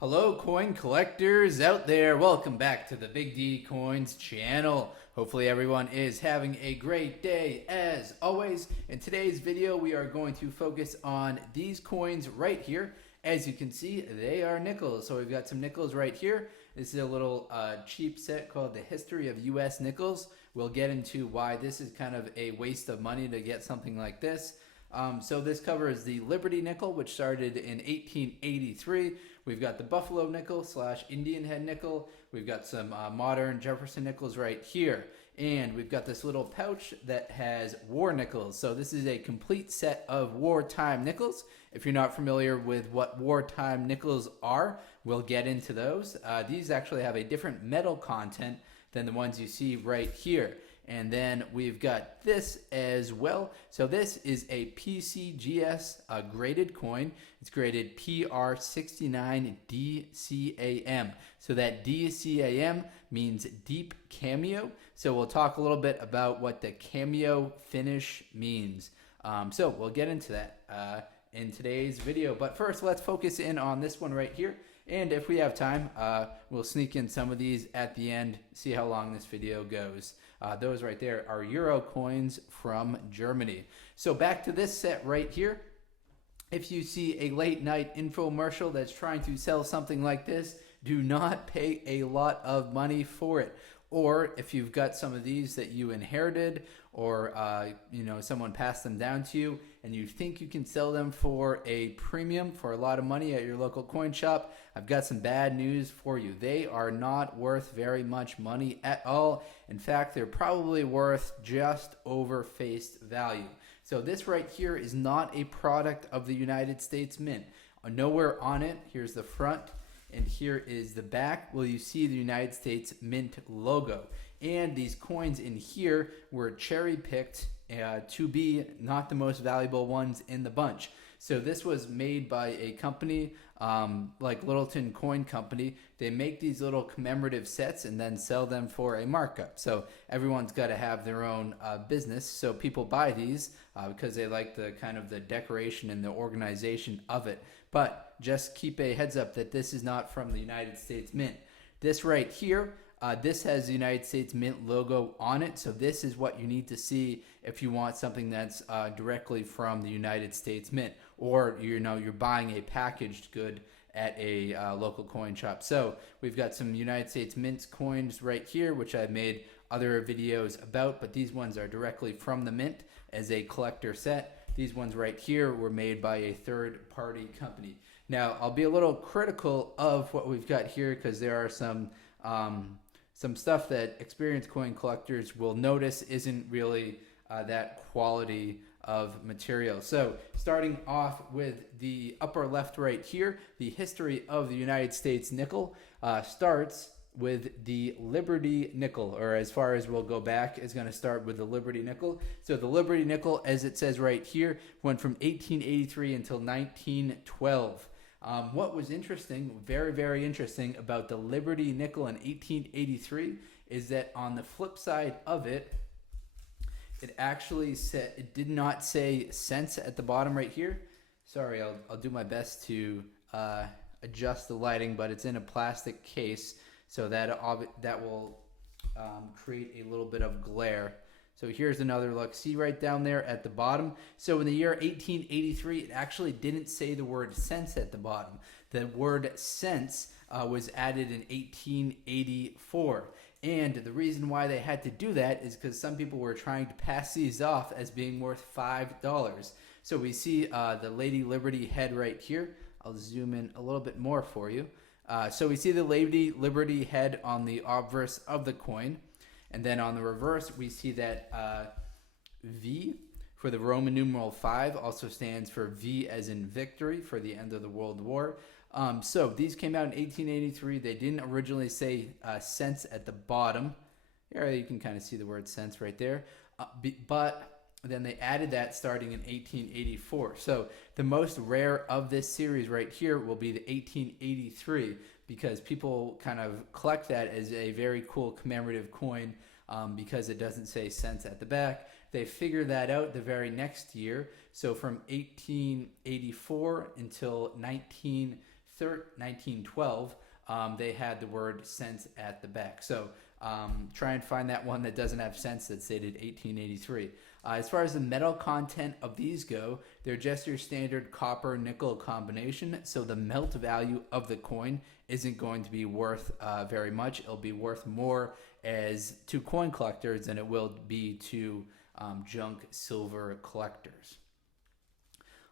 Hello, coin collectors out there. Welcome back to the Big D Coins channel. Hopefully everyone is having a great day as always. In today's video, we are going to focus on these coins right here. As you can see, they are nickels. So we've got some nickels right here. This is a little cheap set called the History of U.S. Nickels. We'll get into why this is kind of a waste of money to get something like this. So this covers the Liberty Nickel, which started in 1883. We've got the Buffalo Nickel / Indian Head Nickel. We've got some modern Jefferson Nickels right here. And we've got this little pouch that has war nickels. So this is a complete set of wartime nickels. If you're not familiar with what wartime nickels are, we'll get into those. These actually have a different metal content than the ones you see right here. And then we've got this as well. So this is a PCGS graded coin. It's graded PR69DCAM. So that DCAM means deep cameo. So we'll talk a little bit about what the cameo finish means. So we'll get into that in today's video. But first, let's focus in on this one right here. And if we have time, we'll sneak in some of these at the end, see how long this video goes. Those right there are Euro coins from Germany. So back to this set right here. If you see a late night infomercial that's trying to sell something like this, do not pay a lot of money for it. Or if you've got some of these that you inherited or someone passed them down to you and you think you can sell them for a premium for a lot of money at your local coin shop, I've got some bad news for you. They are not worth very much money at all. In fact, they're probably worth just over face value. So this right here is not a product of the United States Mint. Nowhere on it, here's the front, and here is the back. Well, you see the United States Mint logo. And these coins in here were cherry picked to be not the most valuable ones in the bunch. So this was made by a company like Littleton Coin Company. They make these little commemorative sets and then sell them for a markup. So everyone's got to have their own business. So people buy these because they like the kind of the decoration and the organization of it. But just keep a heads up that this is not from the United States Mint. This right here, this has the United States Mint logo on it. So this is what you need to see if you want something that's directly from the United States Mint, or you're buying a packaged good at a local coin shop. So we've got some United States Mint coins right here, which I've made other videos about, but these ones are directly from the Mint as a collector set. These ones right here were made by a third-party company. Now, I'll be a little critical of what we've got here because there are some stuff that experienced coin collectors will notice isn't really that quality of material. So starting off with the upper left right here, the history of the United States nickel starts with the Liberty Nickel, or as far as we'll go back, is going to start with the Liberty Nickel. So the Liberty Nickel, as it says right here, went from 1883 until 1912. What was interesting, very, very interesting about the Liberty Nickel in 1883 is that on the flip side of it, it actually said, it did not say cents at the bottom right here. Sorry, I'll do my best to adjust the lighting, but it's in a plastic case, so that will create a little bit of glare. So here's another look. See right down there at the bottom. So in the year 1883, it actually didn't say the word cents at the bottom. The word cents was added in 1884. And the reason why they had to do that is because some people were trying to pass these off as being worth $5. So we see the Lady Liberty head right here. I'll zoom in a little bit more for you. So we see the Lady Liberty head on the obverse of the coin. And then on the reverse, we see that V for the Roman numeral 5 also stands for V as in victory for the end of the World War. So these came out in 1883. They didn't originally say cents at the bottom. Here you can kind of see the word cents right there. But then they added that starting in 1884. So the most rare of this series right here will be the 1883 because people kind of collect that as a very cool commemorative coin because it doesn't say cents at the back. They figured that out the very next year. So from 1884 until 19 1912, they had the word cents at the back. So try and find that one that doesn't have cents that's dated 1883. As far as the metal content of these go, they're just your standard copper nickel combination. So the melt value of the coin isn't going to be worth very much. It'll be worth more to coin collectors than it will be to junk silver collectors.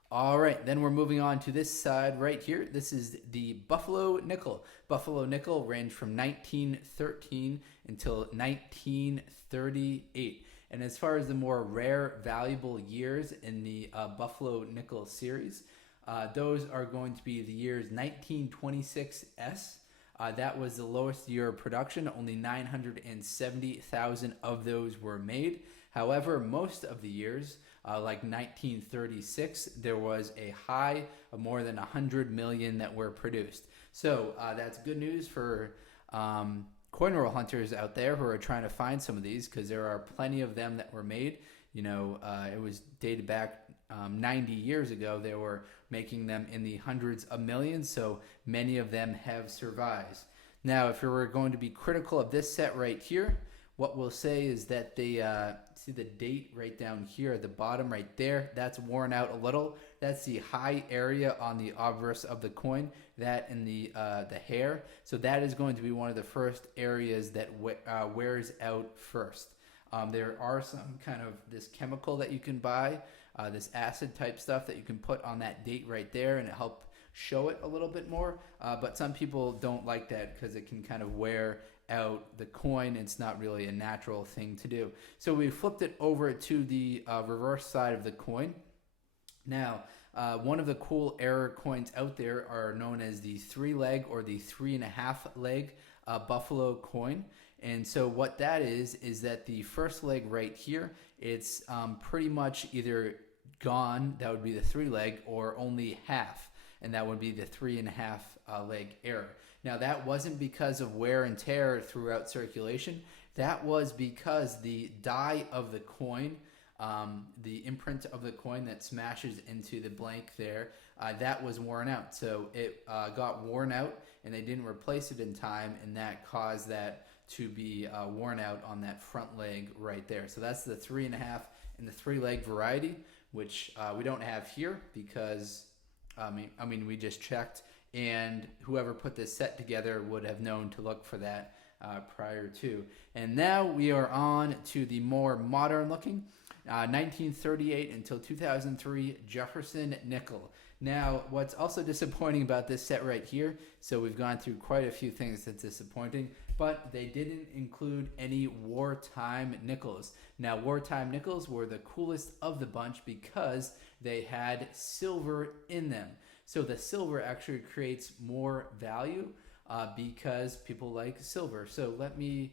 All right, then we're moving on to this side right here. This is the Buffalo Nickel. Buffalo Nickel ranged from 1913 until 1938. And as far as the more rare, valuable years in the Buffalo Nickel series, those are going to be the years 1926S. That was the lowest year of production. Only 970,000 of those were made. However, most of the years, like 1936, there was a high of more than 100 million that were produced. So that's good news for coin roll hunters out there who are trying to find some of these, because there are plenty of them that were made. You know, it was dated back 90 years ago. They were making them in the hundreds of millions, so many of them have survived. Now, if you were going to be critical of this set right here, what we'll say is that they see the date right down here at the bottom right there. That's worn out a little. That's the high area on the obverse of the coin, that and the hair. So that is going to be one of the first areas that wears out first. There are some kind of this chemical that you can buy, this acid type stuff that you can put on that date right there, and it helps show it a little bit more. But some people don't like that because it can kind of wear out the coin. It's not really a natural thing to do. So we flipped it over to the reverse side of the coin. Now, one of the cool error coins out there are known as the 3-leg or the 3.5 leg Buffalo coin. And so what that is that the first leg right here, it's pretty much either gone, that would be the 3-leg, or only half, and that would be the 3.5 leg error. Now, that wasn't because of wear and tear throughout circulation. That was because the die of the coin, the imprint of the coin that smashes into the blank there, that was worn out. So it got worn out, and they didn't replace it in time, and that caused that to be worn out on that front leg right there. So that's the 3.5 and the 3-leg variety, which we don't have here because, I mean, we just checked, and whoever put this set together would have known to look for that prior to. And now we are on to the more modern looking 1938 until 2003 Jefferson Nickel. Now, what's also disappointing about this set right here, so we've gone through quite a few things that's disappointing, but they didn't include any wartime nickels. Now, wartime nickels were the coolest of the bunch because they had silver in them. So the silver actually creates more value because people like silver. So let me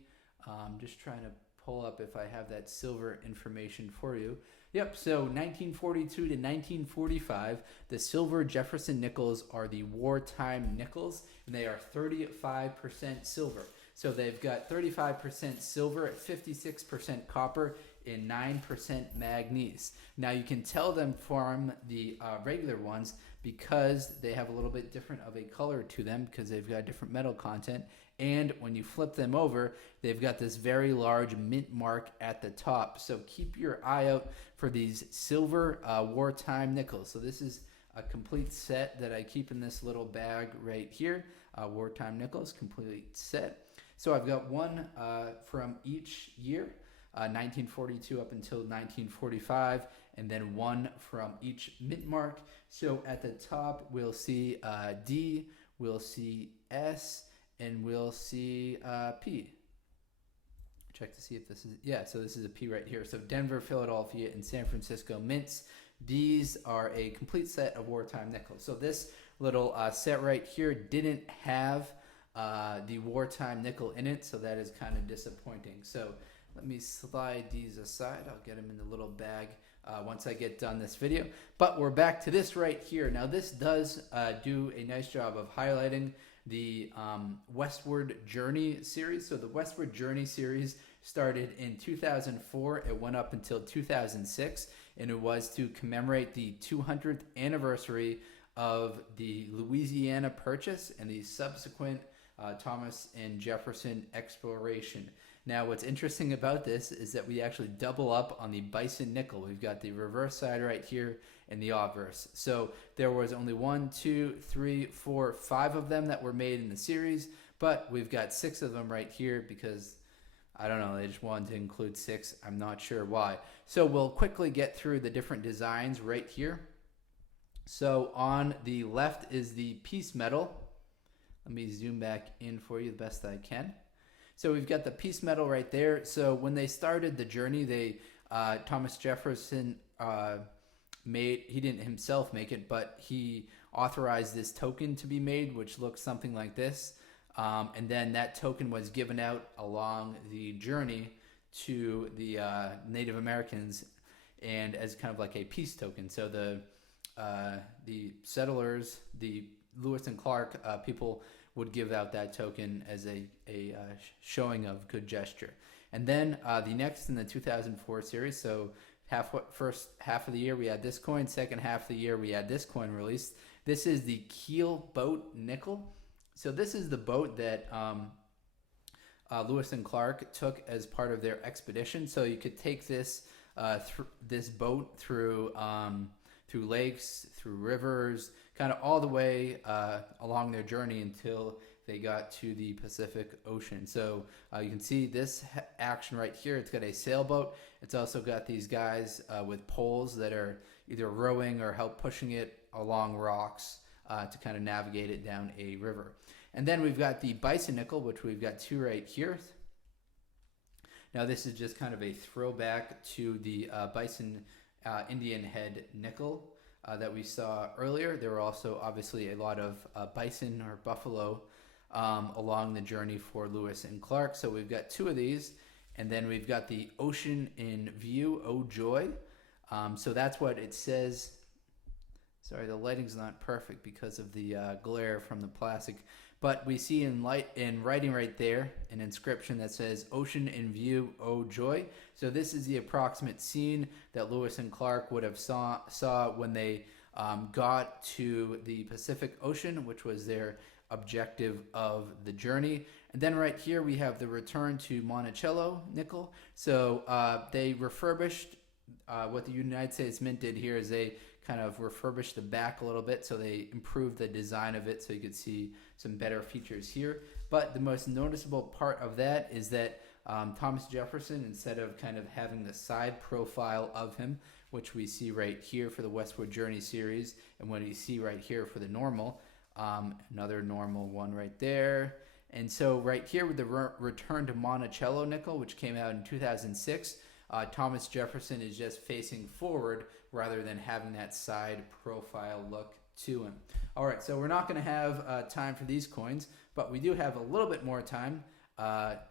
just trying to pull up if I have that silver information for you. Yep, so 1942 to 1945, the silver Jefferson nickels are the wartime nickels, and they are 35% silver. So they've got 35% silver at 56% copper and 9% manganese. Now you can tell them from the regular ones because they have a little bit different of a color to them because they've got different metal content. And when you flip them over, they've got this very large mint mark at the top. So keep your eye out for these silver wartime nickels. So this is a complete set that I keep in this little bag right here. Wartime nickels, complete set. So I've got one from each year, 1942 up until 1945, and then one from each mint mark. So at the top, we'll see D, we'll see S, and we'll see P. Check to see if this is, yeah, so this is a P right here. So Denver, Philadelphia, and San Francisco mints. These are a complete set of wartime nickels. So this little set right here didn't have the wartime nickel in it, so that is kind of disappointing. So let me slide these aside. I'll get them in the little bag once I get done this video. But we're back to this right here. Now this does do a nice job of highlighting the Westward Journey series. So the Westward Journey series started in 2004. It went up until 2006, and it was to commemorate the 200th anniversary of the Louisiana Purchase and the subsequent Thomas and Jefferson exploration. Now, what's interesting about this is that we actually double up on the Bison Nickel. We've got the reverse side right here and the obverse. So there was only 1, 2, 3, 4, 5 of them that were made in the series, but we've got 6 of them right here because, I don't know, they just wanted to include 6. I'm not sure why. So we'll quickly get through the different designs right here. So on the left is the piece metal. Let me zoom back in for you the best I can. So we've got the piece metal right there. So when they started the journey, Thomas Jefferson he didn't himself make it, but he authorized this token to be made, which looks something like this. And then that token was given out along the journey to the Native Americans, and as kind of like a peace token. So the settlers, the Lewis and Clark people, would give out that token as a showing of good gesture. And then the next in the 2004 series, so first half of the year we had this coin, second half of the year we had this coin released. This is the Keelboat Nickel. So this is the boat that Lewis and Clark took as part of their expedition. So you could take this boat through lakes, through rivers, kind of all the way along their journey until they got to the Pacific Ocean. So you can see this action right here. It's got a sailboat. It's also got these guys with poles that are either rowing or help pushing it along rocks to kind of navigate it down a river. And then we've got the Bison Nickel, which we've got 2 right here. Now this is just kind of a throwback to the Bison Indian head nickel that we saw earlier. There were also obviously a lot of bison or buffalo along the journey for Lewis and Clark. So we've got 2 of these, and then we've got the Ocean in View, oh joy. So that's what it says. Sorry, the lighting's not perfect because of the glare from the plastic. But we see in writing right there an inscription that says "Ocean in View, oh joy." So this is the approximate scene that Lewis and Clark would have saw when they got to the Pacific Ocean, which was their objective of the journey. And then right here we have the return to Monticello nickel. So they refurbished what the United States Mint did here is they kind of refurbished the back a little bit, so they improved the design of it so you could see some better features here. But the most noticeable part of that is that Thomas Jefferson, instead of kind of having the side profile of him, which we see right here for the Westward Journey series, and what you see right here for the normal, another normal one right there. And so right here with the return to Monticello nickel, which came out in 2006, Thomas Jefferson is just facing forward rather than having that side profile look to him. All right, so we're not going to have time for these coins, but we do have a little bit more time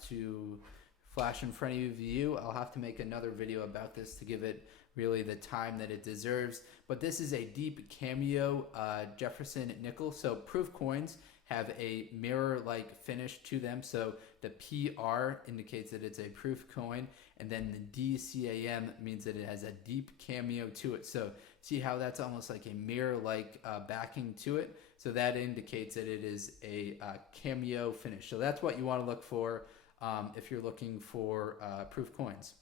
to flash in front of you. I'll have to make another video about this to give it really the time that it deserves. But this is a deep cameo Jefferson nickel. So proof coins have a mirror-like finish to them. So the PR indicates that it's a proof coin, and then the DCAM means that it has a deep cameo to it. So see how that's almost like a mirror-like backing to it? So that indicates that it is a cameo finish. So that's what you want to look for if you're looking for proof coins.